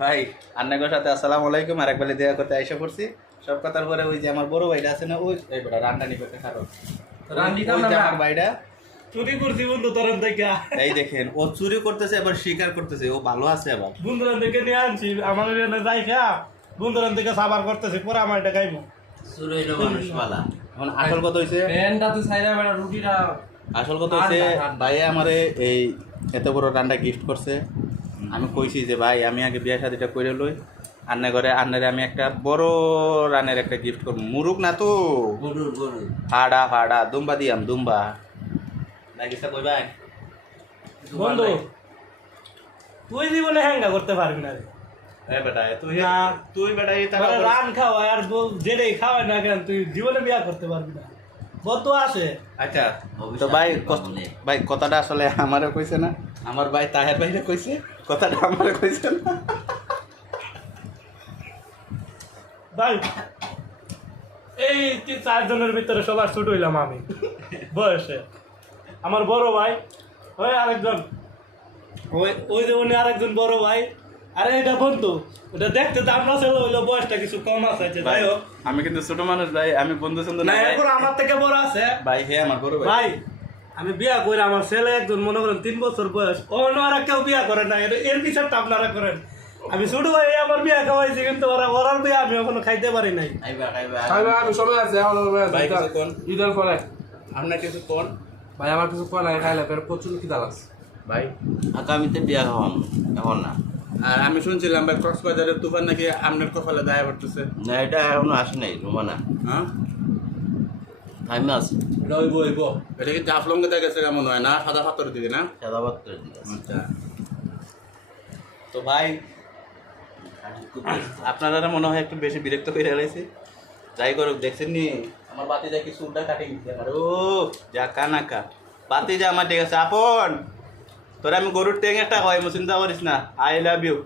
ভাই আন্নাগোর সাথে আসসালামু আলাইকুম। আর একবার দেখা করতে আইসা পড়ছি। সব কথার পরে ওই যে আমার বড় ভাইটা আছে না ওই এই বেটা রান্নানি করতে খারো? রান্দি ওই যে আমার ভাইটা। চুরি করছি বন্ধু তরণ থেকে এই দেখেন ও চুরি করতেছে স্বীকার করতেছে ও ভালো আছে আবার। বন্ধুরান থেকে নিয়ে আনছি যাই খা বন্ধুরান থেকে সাবার করতেছে পরে আমার এটা খাইবো। শুরু হইল মানুষ এখন আসল কথা হইছে ফ্যানটা তো সাইরা বেড়া রুটিটা আসল কথা ঠান্ডা। ভাইয়া আমারে এই এত বড় রান্না গিফট করছে। আমি কইছি যে ভাই আমি আগে বিয়ে শাদিটা করে লই। আন্না ঘরে আন্নারে আমি একটা বড় রানের একটা গিফট করব। মুরুক না তো? ফাড়া ফাড়া দুম্বা দিয়াম দুম্বা। লাগিসা কই ভাই? বন্ধু তুই জীবনে হ্যাঙ্গা করতে পারবি না রে। এ বেটা তুই না। তুই বেটা এই টাকা রান খাওয়া আর যেটাই খাওয়ায় না কেন তুই জীবনে বিয়া করতে পারবি না। কত আছে? আচ্ছা তো ভাই। ভাই কথাটা আসলে আমারও কইছে না। আমার ভাই তাহের ভাইরে কইছে। কথাটা আমারও কইছে না। ভাই এই তিন চারজনের ভিতরে সবার ছোট হইলাম আমি বয়সে। আমার বড় ভাই ওই আরেকজন। ওই ওই যে উনি আরেকজন বড় ভাই আরে এটা বন্ধু ওটা দেখতে তো আমরা ছেলে হইল বয়সটা কিছু কম আছে যাই হোক আমি কিন্তু ছোট মানুষ ভাই আমি বন্ধু সুন্দর না এখন আমার থেকে বড় আছে। ভাই হে আমার বড় ভাই। আমি বিয়া করে আমার ছেলে একজন মনে করেন তিন বছর বয়স। অন্য আর কেউ বিয়া করে না এর- বিচারটা আপনারা করেন। আমি ছোট ভাই আমার বিয়া খাওয়াইছি কিন্তু ওরা ওরার বিয়া আমি এখনও খাইতে পারি নাই। খাইবা খাইবা। আমি সবাই আছে ঈদের- পরে। আপনার কিছু কোন? ভাই আমার কিছু কোয়া নাই খাইলে প্রচুর কি দালাস ভাই আগামীতে বিয়া খাওয়াম এখন না। আর আমি শুনছিলাম ভাই কক্সবাজারের তুফান নাকি আপনার কপালে দায়া পড়তেছে না এটা এখনও আসে নাই রোমানা হ্যাঁ? টাইমে আছে। এটা কি জাফলঙ্গে দেখা গেছে কেমন হয় না? সাদা দিকে না? দিকে আচ্ছা। তো ভাই আপনারা মনে হয় একটু বেশি বিরক্ত করে রয়েছে? যাই করুক দেখছেন নি? আমার বাতি যা কিছু উল্টা কাটিং দিচ্ছে আমার। ও যা কানাকা বাতি যা আমার ঠিক আছে আপন! তোরা আমি গরুর টেং একটা হয় চিন্তা করিস না। I love you